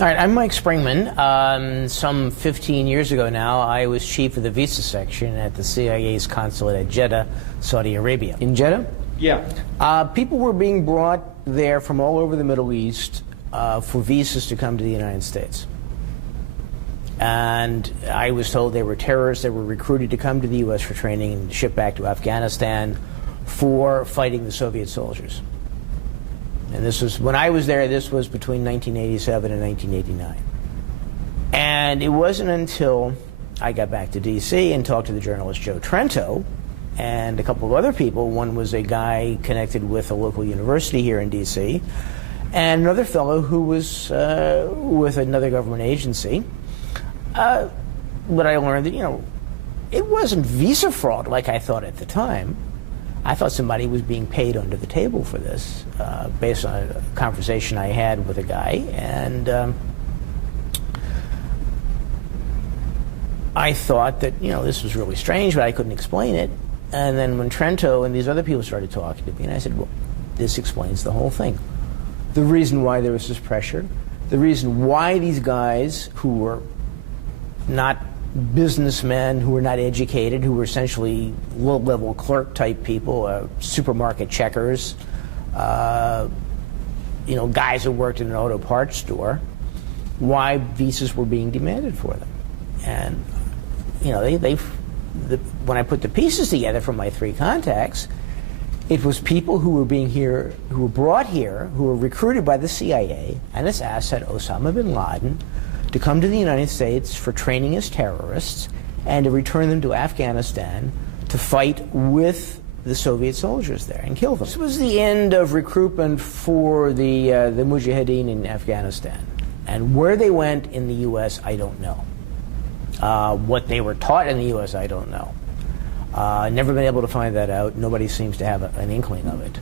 All right, I'm Mike Springmann. Some 15 years ago now, I was chief of the visa section at the CIA's consulate at Jeddah, Saudi Arabia. In Jeddah? Yeah. People were being brought there from all over the Middle East for visas to come to the United States. And I was told they were terrorists that were recruited to come to the U.S. for training and shipped back to Afghanistan for fighting the Soviet soldiers. And this was, when I was there, this was between 1987 and 1989. And it wasn't until I got back to D.C. and talked to the journalist Joe Trento and a couple of other people. One was a guy connected with a local university here in D.C. and another fellow who was with another government agency. But I learned that, you know, it wasn't visa fraud like I thought at the time. I thought somebody was being paid under the table for this, based on a conversation I had with a guy. And I thought that, you know, this was really strange, but I couldn't explain it. And then when Trento and these other people started talking to me, and I said, well, this explains the whole thing. The reason why there was this pressure, the reason why these guys who were not businessmen, who were not educated, who were essentially low-level clerk-type people, supermarket checkers, you know, guys who worked in an auto parts store, why visas were being demanded for them. And, you know, when I put the pieces together from my three contacts, it was people who were who were brought here, who were recruited by the CIA and its asset Osama bin Laden, to come to the United States for training as terrorists and to return them to Afghanistan to fight with the Soviet soldiers there and kill them. This was the end of recruitment for the Mujahideen in Afghanistan. And where they went in the U.S., I don't know. What they were taught in the U.S., I don't know. Never been able to find that out. Nobody seems to have an inkling of it.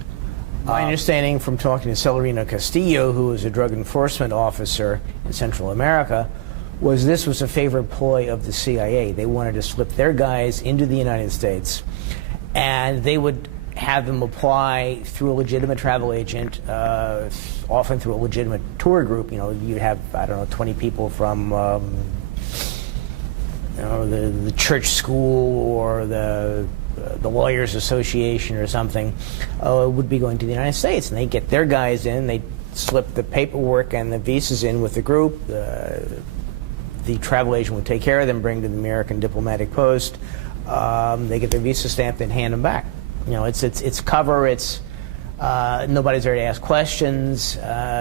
My understanding from talking to Celerino Castillo, who was a drug enforcement officer in Central America, was this was a favorite ploy of the CIA. They wanted to slip their guys into the United States, and they would have them apply through a legitimate travel agent, often through a legitimate tour group. You know, you'd have, I don't know, 20 people from you know, the church school or the Lawyers Association or something, would be going to the United States, and they get their guys in, they slip the paperwork and the visas in with the group, the travel agent would take care of them, bring to the American diplomatic post, they get their visa stamped and hand them back. You know, it's cover, it's nobody's there to ask questions,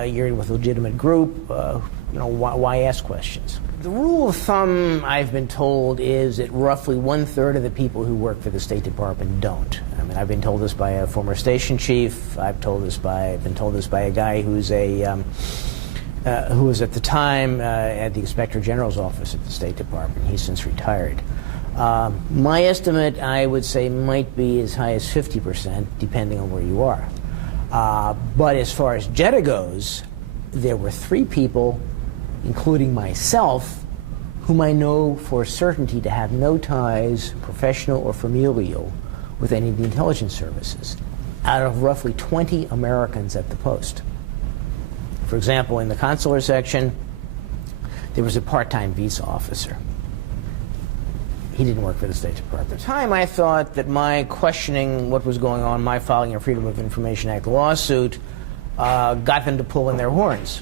you're with a legitimate group, you know, why ask questions? The rule of thumb, I've been told, is that roughly 1/3 of the people who work for the State Department don't. I mean, I've been told this by a former station chief. I've been told this by a guy who's who was at the time at the Inspector General's office at the State Department. He's since retired. My estimate, I would say, might be as high as 50%, depending on where you are. But as far as Jeddah goes, there were 3 people, including myself, whom I know for certainty to have no ties, professional or familial, with any of the intelligence services, out of roughly 20 Americans at the post. For example, in the consular section, there was a part-time visa officer. He didn't work for the State Department. At the time, I thought that my questioning what was going on, my filing a Freedom of Information Act lawsuit, got them to pull in their horns.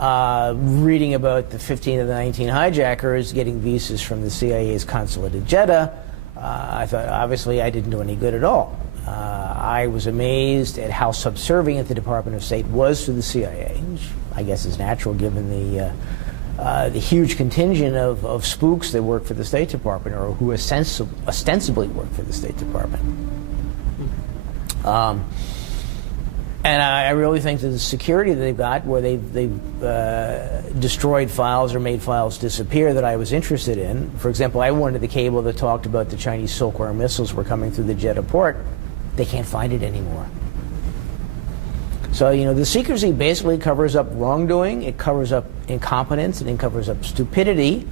Reading about the 15 of the 19 hijackers getting visas from the CIA's consulate at Jeddah, I thought, obviously, I didn't do any good at all. I was amazed at how subservient the Department of State was to the CIA, which I guess is natural given the huge contingent of spooks that work for the State Department or who ostensibly work for the State Department. And I really think that the security that they've got, where they've destroyed files or made files disappear that I was interested in. For example, I wanted the cable that talked about the Chinese Silkworm missiles were coming through the Jeddah port. They can't find it anymore. So, you know, the secrecy basically covers up wrongdoing, it covers up incompetence, and it covers up stupidity,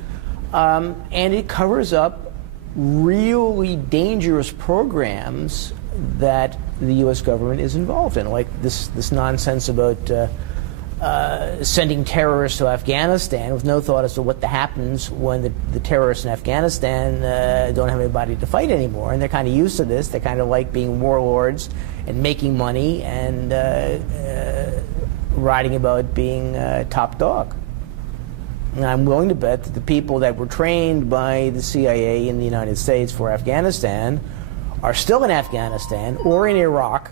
and it covers up really dangerous programs that the U.S. government is involved in, like this nonsense about sending terrorists to Afghanistan with no thought as to what happens when the terrorists in Afghanistan don't have anybody to fight anymore. And they're kind of used to this. They kind of like being warlords and making money and writing about being top dog. And I'm willing to bet that the people that were trained by the CIA in the United States for Afghanistan are still in Afghanistan or in Iraq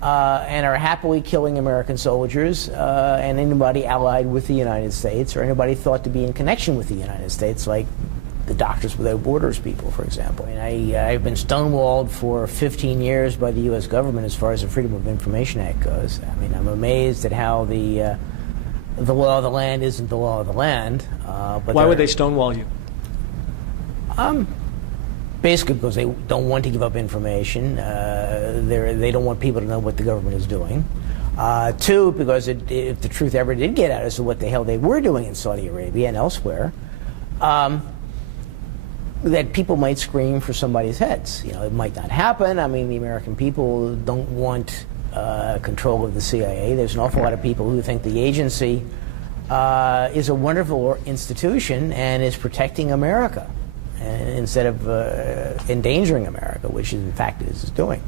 and are happily killing American soldiers and anybody allied with the United States or anybody thought to be in connection with the United States, like the Doctors Without Borders people, for example. And I've been stonewalled for 15 years by the U.S. government as far as the Freedom of Information Act goes. I mean, I'm amazed at how the law of the land isn't the law of the land. But why would they stonewall you? Basically because they don't want to give up information. They don't want people to know what the government is doing. Two, because if the truth ever did get out as to what the hell they were doing in Saudi Arabia and elsewhere, that people might scream for somebody's heads. You know, it might not happen. I mean, the American people don't want control of the CIA. There's an awful lot of people who think the agency is a wonderful institution and is protecting America instead of endangering America, which in fact it is doing.